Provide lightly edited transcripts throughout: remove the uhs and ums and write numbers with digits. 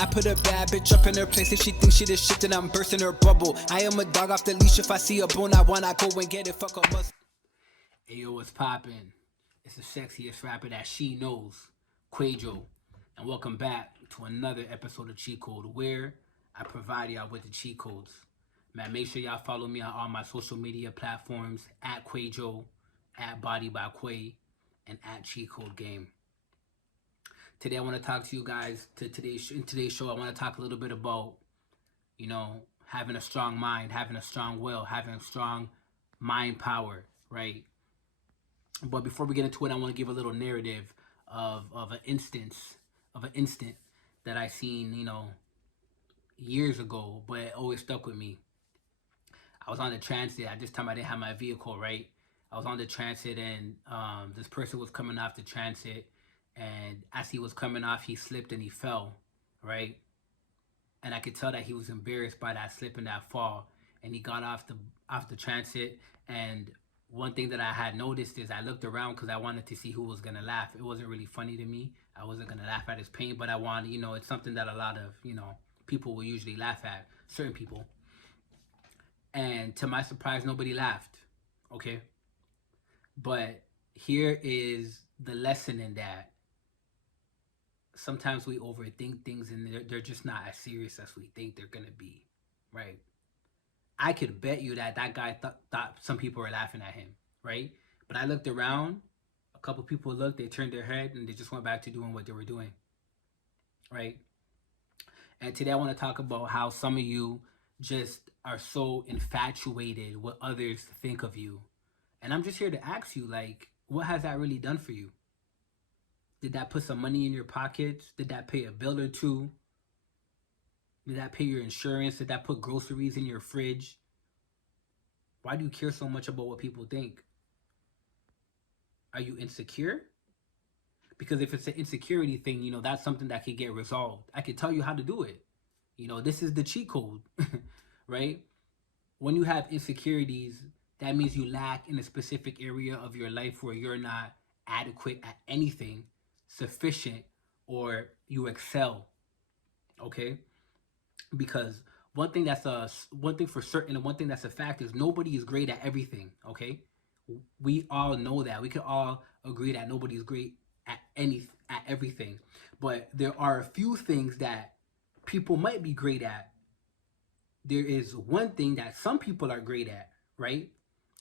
I put a bad bitch up in her place. If she thinks she the shit, then I'm bursting her bubble. I am a dog off the leash. If I see a bone I want, I go and get it. Fuck a must. Ayo, what's poppin'? It's the sexiest rapper that she knows, Kwaejo. And welcome back to another episode of Cheat Code, where I provide y'all with the cheat codes. Man, make sure y'all follow me on all my social media platforms, at Kwaejo, at Body by Quay, and at Cheat Code Game. Today I want to talk to you guys. In today's show, I want to talk a little bit about, having a strong mind, having a strong will, having a strong mind power, right? But before we get into it, I want to give a little narrative of an instant that I seen, years ago, but it always stuck with me. I was on the transit. At this time, I didn't have my vehicle, right? I was on the transit, and this person was coming off the transit, and as he was coming off, he slipped and he fell, right? And I could tell that he was embarrassed by that slip and that fall, and he got off the transit. And one thing that I had noticed is I looked around because I wanted to see who was gonna laugh. It wasn't really funny to me. I wasn't gonna laugh at his pain, but I wanted, it's something that a lot of people will usually laugh at, certain people. And to my surprise, nobody laughed. Okay. But here is the lesson in that. Sometimes we overthink things, and they're just not as serious as we think they're going to be, right? I could bet you that guy thought some people were laughing at him, right? But I looked around, a couple people looked, they turned their head, and they just went back to doing what they were doing, right? And today I want to talk about how some of you just are so infatuated with what others think of you. And I'm just here to ask you, what has that really done for you? Did that put some money in your pockets? Did that pay a bill or two? Did that pay your insurance? Did that put groceries in your fridge? Why do you care so much about what people think? Are you insecure? Because if it's an insecurity thing, that's something that could get resolved. I could tell you how to do it. This is the cheat code, right? When you have insecurities, that means you lack in a specific area of your life where you're not adequate at anything sufficient, or you excel, okay? Because one thing for certain, and one thing that's a fact is nobody is great at everything, okay? We all know that. We can all agree that nobody's great at everything. But there are a few things that people might be great at. There is one thing that some people are great at, right?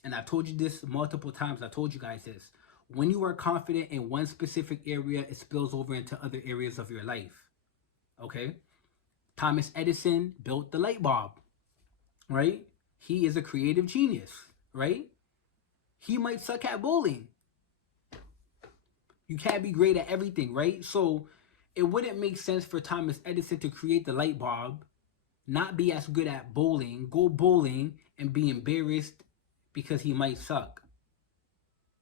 And I've told you this multiple times. I've told you guys this. When you are confident in one specific area, it spills over into other areas of your life, okay? Thomas Edison built the light bulb, right? He is a creative genius, right? He might suck at bowling. You can't be great at everything, right? So it wouldn't make sense for Thomas Edison to create the light bulb, not be as good at bowling, go bowling, and be embarrassed because he might suck.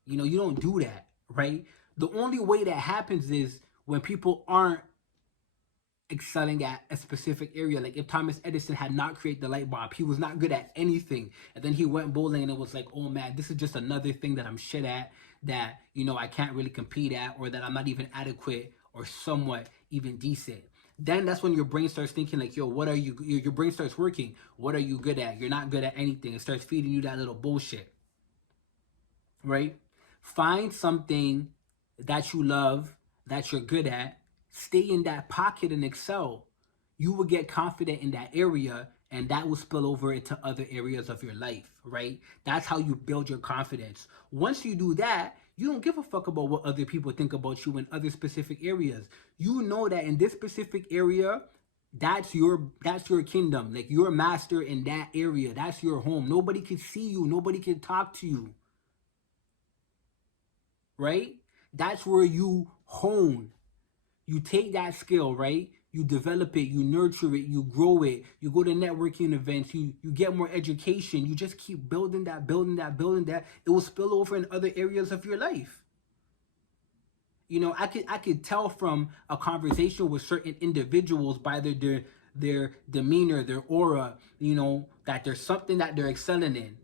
You don't do that, right? The only way that happens is when people aren't excelling at a specific area. Like if Thomas Edison had not created the light bulb, he was not good at anything. And then he went bowling, and it was like, oh man, this is just another thing that I'm shit at, that, I can't really compete at, or that I'm not even adequate or somewhat even decent. Then that's when your brain starts thinking like, yo, what are you, your brain starts working. What are you good at? You're not good at anything. It starts feeding you that little bullshit, right? Find something that you love, that you're good at, stay in that pocket and excel. You will get confident in that area, and that will spill over into other areas of your life, right? That's how you build your confidence. Once you do that, you don't give a fuck about what other people think about you in other specific areas. You know that in this specific area, that's your kingdom. Like, you're a master in that area. That's your home. Nobody can see you. Nobody can talk to you. Right? That's where you hone. You take that skill, right? You develop it, you nurture it, you grow it, you go to networking events, you get more education, you just keep building that. It will spill over in other areas of your life. I could tell from a conversation with certain individuals by their demeanor, their aura, that there's something that they're excelling in.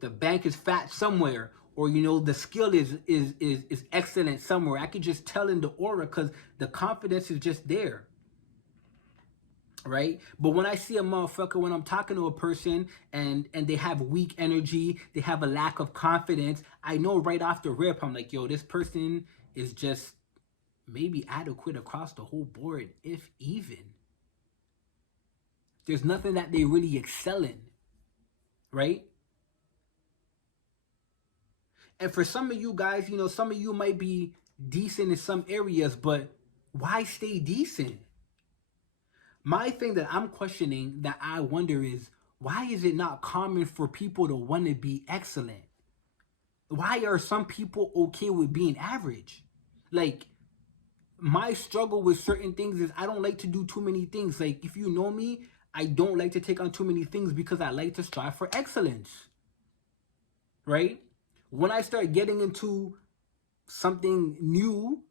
The bank is fat somewhere, or the skill is excellent somewhere. I could just tell in the aura, because the confidence is just there. right? But when I see a motherfucker, when I'm talking to a person and they have weak energy, they have a lack of confidence, I know right off the rip, I'm like, yo, this person is just maybe adequate across the whole board, if even. There's nothing that they really excel in, right? And for some of you guys, you know, some of you might be decent in some areas, but why stay decent? My thing that I'm questioning, that I wonder, is why is it not common for people to want to be excellent? Why are some people okay with being average? Like, my struggle with certain things is I don't like to do too many things. Like, if you know me, I don't like to take on too many things because I like to strive for excellence, right? When I start getting into something new,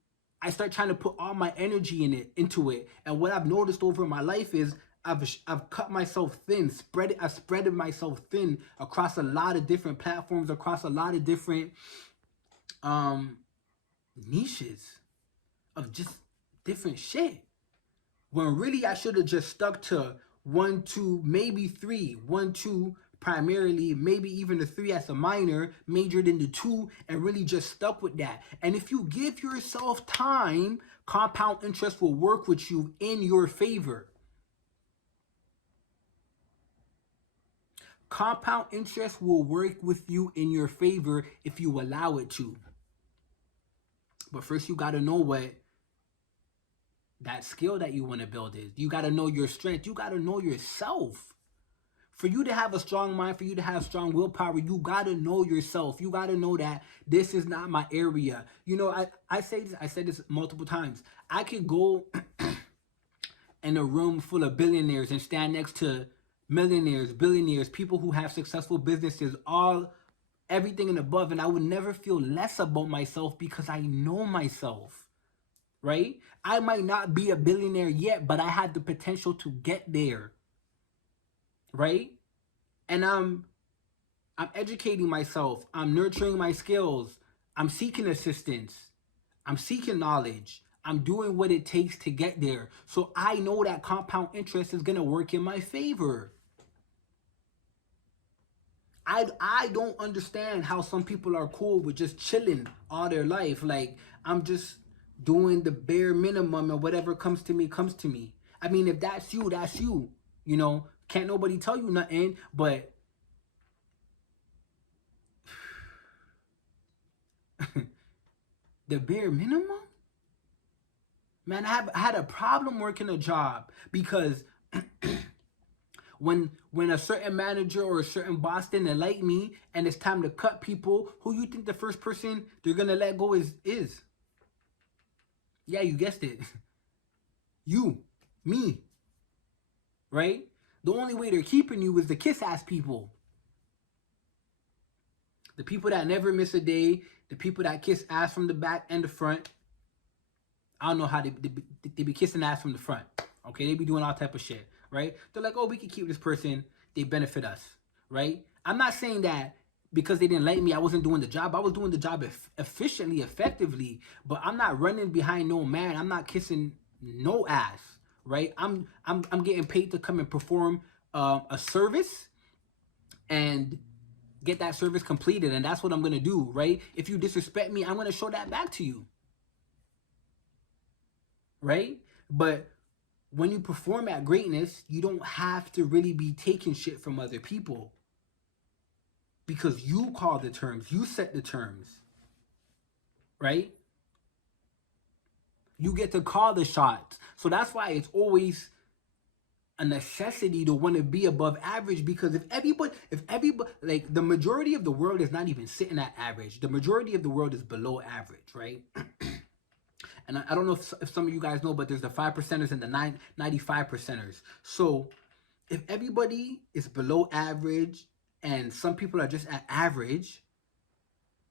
I start trying to put all my energy into it. And what I've noticed over my life is I've cut myself thin, I've spreaded myself thin across a lot of different platforms, across a lot of different um niches of just different shit. When really I should have just stuck to one, two, maybe three, one, two primarily, maybe even the three as a minor, majored in the two, and really just stuck with that. And if you give yourself time, compound interest will work with you in your favor. Compound interest will work with you in your favor if you allow it to. But first, you got to know what that skill that you want to build is. You got to know your strength. You got to know yourself. For you to have a strong mind, for you to have strong willpower, you got to know yourself. You got to know that this is not my area. You know, I said this multiple times. I could go in a room full of billionaires and stand next to millionaires, billionaires, people who have successful businesses, everything and above, and I would never feel less about myself because I know myself, right? I might not be a billionaire yet, but I have the potential to get there, right? And I'm educating myself, I'm nurturing my skills, I'm seeking assistance, I'm seeking knowledge, I'm doing what it takes to get there. So I know that compound interest is going to work in my favor. I don't understand how some people are cool with just chilling all their life. Like, I'm just doing the bare minimum and whatever comes to me, comes to me. I mean, if that's you, that's you. You know, can't nobody tell you nothing, but the bare minimum? Man, I had a problem working a job because when a certain manager or a certain boss didn't like me and it's time to cut people, who you think the first person they're gonna let go is? Yeah, you guessed it. You, me, right? The only way they're keeping you is the kiss ass people. The people that never miss a day, the people that kiss ass from the back and the front. I don't know how they be kissing ass from the front. Okay, they be doing all type of shit, right? They're like, oh, we can keep this person. They benefit us, right? I'm not saying that because they didn't like me, I wasn't doing the job. I was doing the job efficiently, effectively, but I'm not running behind no man. I'm not kissing no ass, right? I'm getting paid to come and perform a service and get that service completed, and that's what I'm gonna do, right? If you disrespect me, I'm gonna show that back to you, right? But when you perform at greatness, you don't have to really be taking shit from other people because you call the terms, you set the terms, right? You get to call the shots. So that's why it's always a necessity to want to be above average, because if everybody, like, the majority of the world is not even sitting at average. The majority of the world is below average, right? And I don't know if some of you guys know, but there's the 5%ers and the 95%ers. So if everybody is below average and some people are just at average,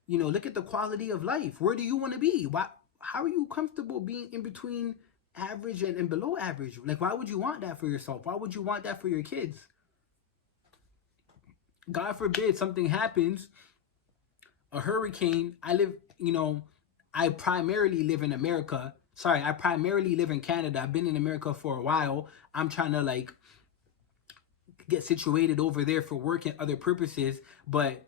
you know, look at the quality of life. Where do you want to be? How are you comfortable being in between average and below average? Like, why would you want that for yourself? Why would you want that for your kids? God forbid something happens, a hurricane. I primarily live in America. Sorry, I primarily live in Canada. I've been in America for a while. I'm trying to like get situated over there for work and other purposes. But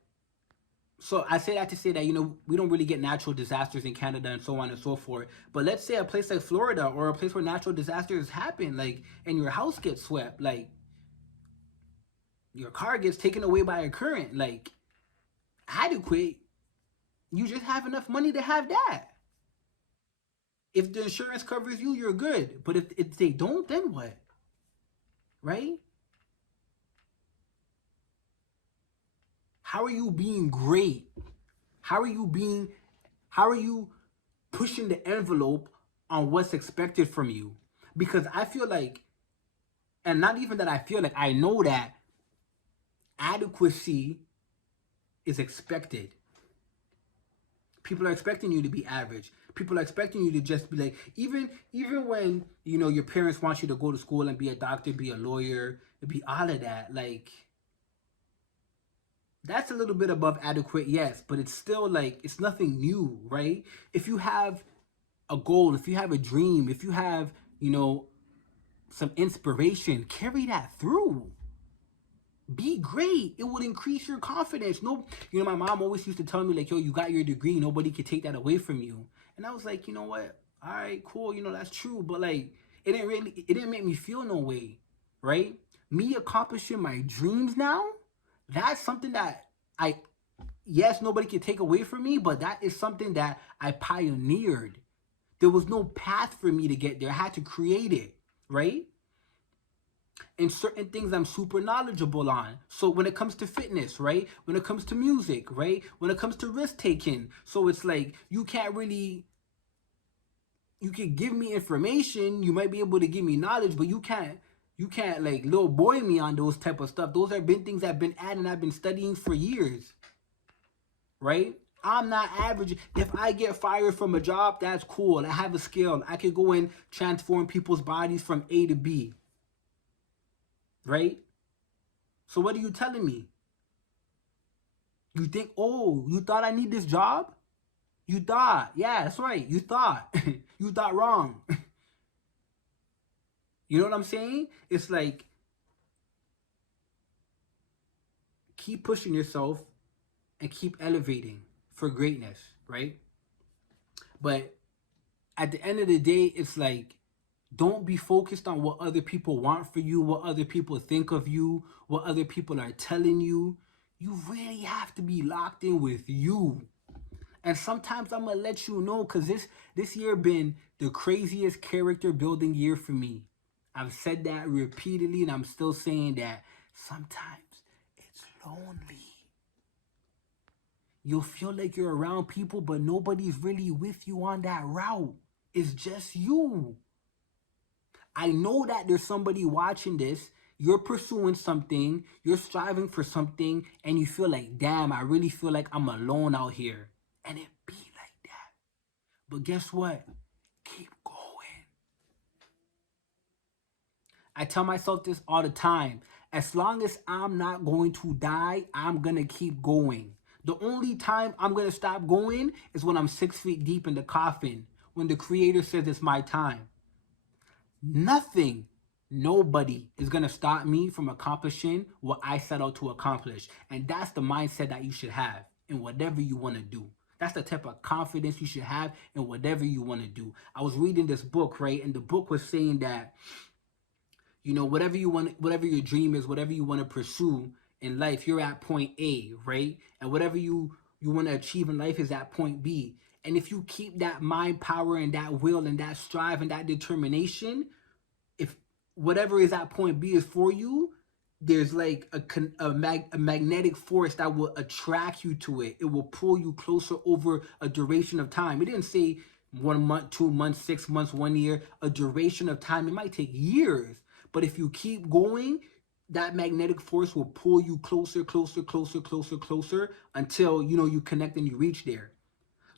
so I say that to say that, we don't really get natural disasters in Canada and so on and so forth. But let's say a place like Florida or a place where natural disasters happen, like, and your house gets swept, like your car gets taken away by a current, like adequate, you just have enough money to have that. If the insurance covers you, you're good. But if they don't, then what? Right? How are you being great? How are you being how are you pushing the envelope on what's expected from you? Because I feel like, and not even that I feel like, I know that adequacy is expected. People are expecting you to be average. People are expecting you to just be like, even when, your parents want you to go to school and be a doctor, be a lawyer, be all of that, like, that's a little bit above adequate, yes, but it's still like, it's nothing new, right? If you have a goal, if you have a dream, if you have, some inspiration, carry that through. Be great. It would increase your confidence. No, my mom always used to tell me, like, yo, you got your degree, nobody could take that away from you. And I was like, you know what? All right, cool, that's true. But like, it didn't make me feel no way, right? Me accomplishing my dreams now, that's something that yes, nobody can take away from me, but that is something that I pioneered. There was no path for me to get there. I had to create it, right? And certain things I'm super knowledgeable on. So when it comes to fitness, right? When it comes to music, right? When it comes to risk taking. So it's like, you can give me information, you might be able to give me knowledge, but you can't like little boy me on those type of stuff. Those have been things I've been at and I've been studying for years, right? I'm not average. If I get fired from a job, that's cool. I have a skill. I could go and transform people's bodies from A to B, right? So what are you telling me? You think, oh, you thought I need this job? You thought. Yeah, that's right. You thought. You thought wrong. You know what I'm saying? It's like, keep pushing yourself and keep elevating for greatness, right? But at the end of the day, it's like, don't be focused on what other people want for you, what other people think of you, what other people are telling you. You really have to be locked in with you. And sometimes I'm gonna let you know, because this year been the craziest character building year for me. I've said that repeatedly, and I'm still saying that sometimes it's lonely. You'll feel like you're around people, but nobody's really with you on that route. It's just you. I know that there's somebody watching this. You're pursuing something, you're striving for something, and you feel like, damn, I really feel like I'm alone out here. And it be like that. But guess what? Keep going. I tell myself this all the time. As long as I'm not going to die, I'm going to keep going. The only time I'm going to stop going is when I'm 6 feet deep in the coffin, when the Creator says it's my time. Nothing, nobody is going to stop me from accomplishing what I set out to accomplish. And that's the mindset that you should have in whatever you want to do. That's the type of confidence you should have in whatever you want to do. I was reading this book, right? And the book was saying that, whatever you want, whatever your dream is, whatever you want to pursue in life, you're at point A, right? And whatever you want to achieve in life is at point B. And if you keep that mind power and that will and that strive and that determination, if whatever is at point B is for you, there's like a magnetic force that will attract you to it. It will pull you closer over a duration of time. It didn't say 1 month, 2 months, 6 months, 1 year, a duration of time. It might take years. But if you keep going, that magnetic force will pull you closer, closer, closer, closer, closer until, you connect and you reach there.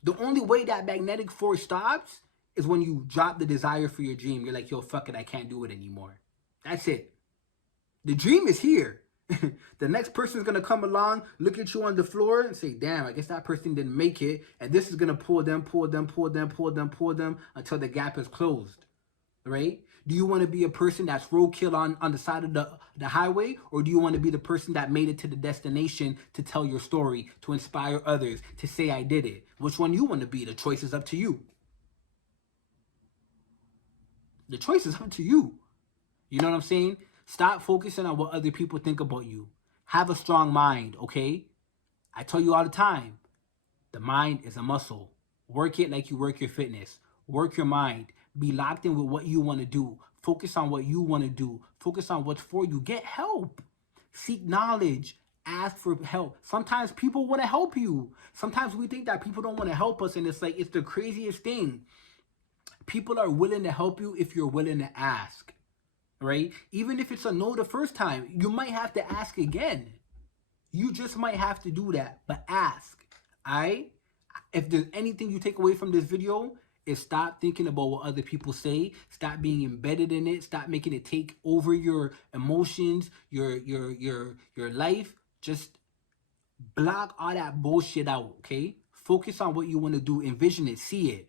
The only way that magnetic force stops is when you drop the desire for your dream. You're like, yo, fuck it, I can't do it anymore. That's it. The dream is here. The next person is going to come along, look at you on the floor and say, damn, I guess that person didn't make it. And this is going to pull them until the gap is closed, right? Do you want to be a person that's roadkill on the side of the highway? Or do you want to be the person that made it to the destination to tell your story, to inspire others, to say I did it? Which one you want to be? The choice is up to you. The choice is up to you. You know what I'm saying? Stop focusing on what other people think about you. Have a strong mind, okay? I tell you all the time, the mind is a muscle. Work it like you work your fitness. Work your mind. Be locked in with what you want to do. Focus on what you want to do. Focus on what's for you. Get help. Seek knowledge. Ask for help. Sometimes people want to help you. Sometimes we think that people don't want to help us, and it's like, it's the craziest thing. People are willing to help you if you're willing to ask, right? Even if it's a no the first time, you might have to ask again. You just might have to do that, but ask, all right? If there's anything you take away from this video, is stop thinking about what other people say. Stop being embedded in it. Stop making it take over your emotions, your life. Just block all that bullshit out, okay? Focus on what you want to do. Envision it, see it,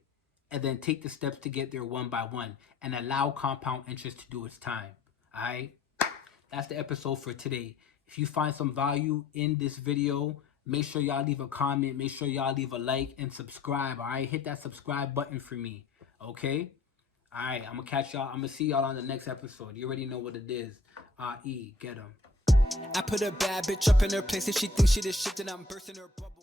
and then take the steps to get there one by one, and allow compound interest to do its time. All right? That's the episode for today. If you find some value in this video, make sure y'all leave a comment. Make sure y'all leave a like and subscribe. All right? Hit that subscribe button for me. Okay? All right. I'm going to catch y'all. I'm going to see y'all on the next episode. You already know what it is. Get them. I put a bad bitch up in her place. If she thinks she the shit, then I'm bursting her bubble.